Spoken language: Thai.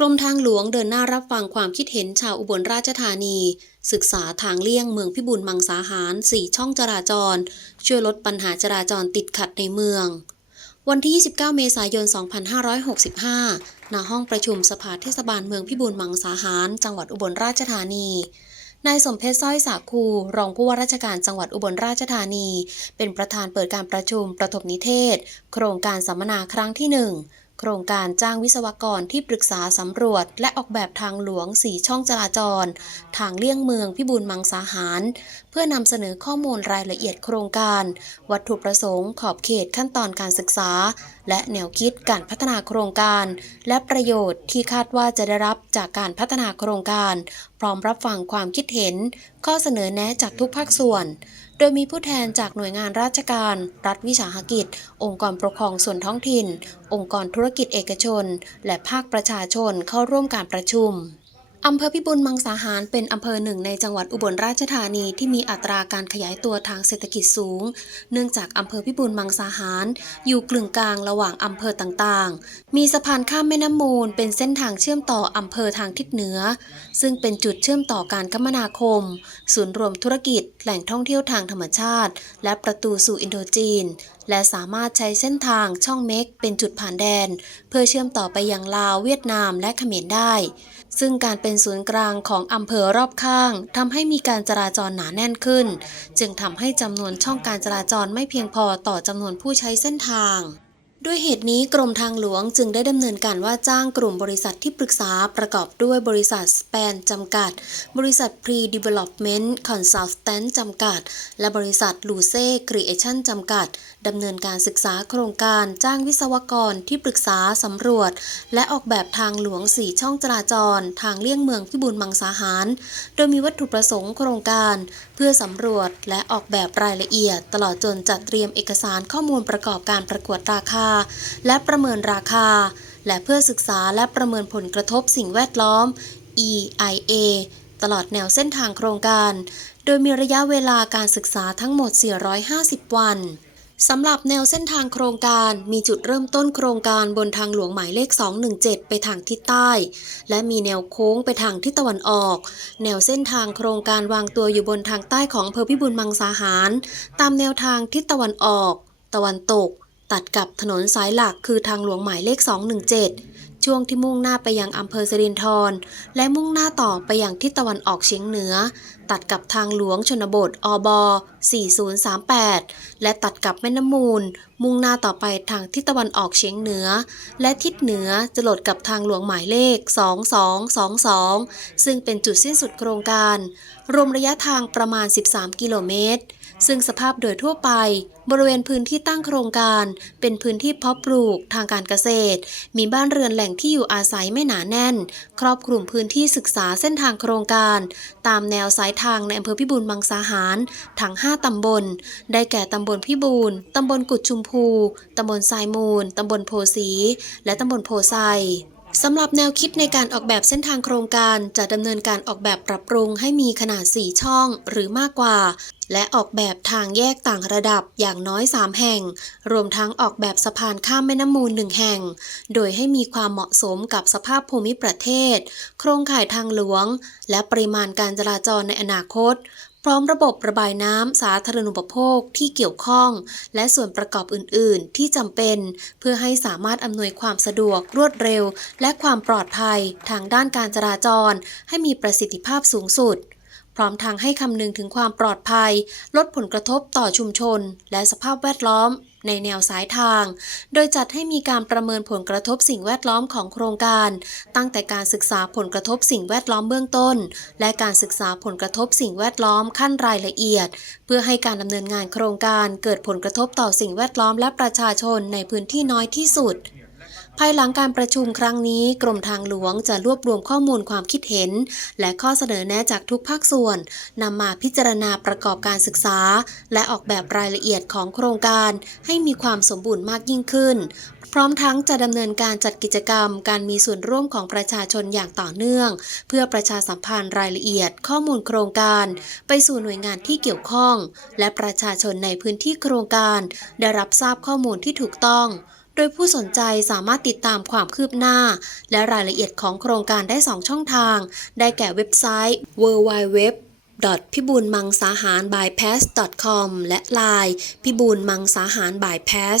กรมทางหลวงเดินหน้ารับฟังความคิดเห็นชาวอุบลราชธานี ศึกษาทางเลี่ยงเมืองพิบูลมังสาหาร 4 ช่องจราจร ช่วยลดปัญหาจราจรติดขัดในเมือง วันที่ 29 เมษายน 2565 ณ ห้องประชุมสภาเทศบาลเมืองพิบูลมังสาหาร จังหวัดอุบลราชธานีนายสมเพชรสร้อยสาคู รองผู้ว่าราชการจังหวัดอุบลราชธานี เป็นประธานเปิดการประชุมประถมนิเทศ โครงการสัมมนาครั้งที่ 1 โครงการจ้างวิศวกรที่ปรึกษาสำรวจ และออกแบบทางหลวง4ช่องจราจร ทางเลี่ยงเมืองพิบูลมังสาหาร เพื่อนำเสนอข้อมูลรายละเอียดโครงการ วัตถุประสงค์ ขอบเขตขั้นตอนการศึกษา และแนวคิดการพัฒนาโครงการ และประโยชน์ที่คาดว่าจะได้รับจากการพัฒนาโครงการ พร้อมรับฟังความคิดเห็น ข้อเสนอแนะจากทุกภาคส่วน โดยมีผู้แทนจากหน่วยงานราชการ รัฐวิสาหกิจ องค์กรปกครองส่วนท้องถิ่น องค์กรธุรกิจเอกชน และภาคประชาชนเข้าร่วมการประชุม อำเภอพิบูลมังสาหารเป็นอำเภอหนึ่งในจังหวัดอุบลราชธานีที่มีอัตราการขยายตัวทางเศรษฐกิจสูง เนื่องจากอำเภอพิบูลมังสาหาร อยู่กลึงกลางระหว่างอำเภอต่างๆ มีสะพานข้ามแม่น้ำมูล เป็นเส้นทางเชื่อมต่ออำเภอทางทิศเหนือ ซึ่งเป็นจุดเชื่อมต่อการคมนาคม ศูนย์รวมธุรกิจ แหล่งท่องเที่ยวทางธรรมชาติ และประตูสู่อินโดจีนและสามารถใช้เส้นทางช่องเม็กเป็นจุดผ่านแดน เพื่อเชื่อมต่อไปยังลาวเวียดนามและเขมรได้ ซึ่งการเป็นศูนย์กลางของอำเภอรอบข้างทำให้มีการจราจรหนาแน่นขึ้น จึงทำให้จำนวนช่องการจราจรไม่เพียงพอต่อจำนวนผู้ใช้เส้นทาง ด้วยเหตุนี้กรมทางหลวงจึงได้ดำเนินการว่าจ้างกลุ่มบริษัทที่ปรึกษาประกอบด้วยบริษัทสแปนจำกัด บริษัท Pre Development Consultant จำกัด และบริษัท l u c e Creation จำกัดดำเนินการศึกษาโครงการจ้างวิศวกรที่ปรึกษาสำรวจ และออกแบบทางหลวง4ช่องจราจร ทางเลี่ยงเมืองพิบูลมังสาหาร โดยมีวัตถุประสงค์โครงการ เพื่อสำรวจและออกแบบรายละเอียด ตลอดจนจัดเตรียมเอกสารข้อมูลประกอบการประกวดราคาและประเมินราคา และเพื่อศึกษาและประเมินผลกระทบสิ่งแวดล้อม EIA ตลอดแนวเส้นทางโครงการ โดยมีระยะเวลาการศึกษาทั้งหมด 450 วันสำหรับแนวเส้นทางโครงการมีจุดเริ่มต้นโครงการบนทางหลวงหมายเลข 217 ไปทางทิศใต้ และมีแนวโค้งไปทางทิศตะวันออก แนวเส้นทางโครงการวางตัวอยู่บนทางใต้ของอำเภอพิบูลมังสาหาร ตามแนวทางทิศตะวันออก ตะวันตก ตัดกับถนนสายหลักคือทางหลวงหมายเลข 217 ช่วงที่มุ่งหน้าไปยังอำเภอสิรินธรและมุ่งหน้าต่อไปยังทิศตะวันออกเฉียงเหนือ ตัดกับทางหลวงชนบทอบ4038 และตัดกับแม่น้ำมูล มุ่งหน้าต่อไปทางทิศตะวันออกเฉียงเหนือ และทิศเหนือจะหลดกับทางหลวงหมายเลข 2222 ซึ่งเป็นจุดสิ้นสุดโครงการ รวมระยะทางประมาณ 13 กิโลเมตรซึ่งสภาพโดยทั่วไป บริเวณพื้นที่ตั้งโครงการ เป็นพื้นที่เพาะปลูกทางการเกษตร มีบ้านเรือนแหล่งที่อยู่อาศัยไม่หนาแน่น ครอบคลุมพื้นที่ศึกษาเส้นทางโครงการ ตามแนวสายทางในอำเภอพิบูลมังสาหารทั้ง 5 ตำบล ได้แก่ตำบลพิบูลตำบลกุดชุมพู ตำบลทรายมูล ตำบลโพสี และตำบลโพไซ สำหรับแนวคิดในการออกแบบเส้นทางโครงการจะดำเนินการออกแบบปรับปรุงให้มีขนาด 4 ช่องหรือมากกว่า และออกแบบทางแยกต่างระดับอย่างน้อย 3 แห่ง รวมทั้งออกแบบสะพานข้ามแม่น้ำมูลหนึ่งแห่ง โดยให้มีความเหมาะสมกับสภาพภูมิประเทศ โครงข่ายทางหลวง และปริมาณการจราจรในอนาคต พร้อมระบบระบายน้ำสาธารณูปโภคที่เกี่ยวข้อง และส่วนประกอบอื่น ๆ ที่จำเป็น เพื่อให้สามารถอำนวยความสะดวกรวดเร็ว และความปลอดภัยทางด้านการจราจร ให้มีประสิทธิภาพสูงสุด พร้อมทางให้คำนึงถึงความปลอดภัย ลดผลกระทบต่อชุมชน และสภาพแวดล้อม ในแนวสายทาง โดยจัดให้มีการประเมินผลกระทบสิ่งแวดล้อมของโครงการ ตั้งแต่การศึกษาผลกระทบสิ่งแวดล้อมเบื้องต้น และการศึกษาผลกระทบสิ่งแวดล้อมขั้นรายละเอียด เพื่อให้การดำเนินงานโครงการเกิดผลกระทบต่อสิ่งแวดล้อมและประชาชนในพื้นที่น้อยที่สุด ภายหลังการประชุมครั้งนี้ กรมทางหลวงจะรวบรวมข้อมูลความคิดเห็น และข้อเสนอแนะจากทุกภาคส่วนนำมาพิจารณาประกอบการศึกษา และออกแบบรายละเอียดของโครงการให้มีความสมบูรณ์มากยิ่งขึ้น พร้อมทั้งจะดำเนินการจัดกิจกรรม การมีส่วนร่วมของประชาชนอย่างต่อเนื่อง เพื่อประชาสัมพันธ์รายละเอียด ข้อมูลโครงการ ไปสู่หน่วยงานที่เกี่ยวข้อง และประชาชนในพื้นที่โครงการ ได้รับทราบข้อมูลที่ถูกต้อง โดยผู้สนใจสามารถติดตามความคืบหน้า และรายละเอียดของโครงการได้ 2 ช่องทาง ได้แก่เว็บไซต์ www พิบูลมังสาหาร bypass com และ Line พิบูลมังสาหาร bypass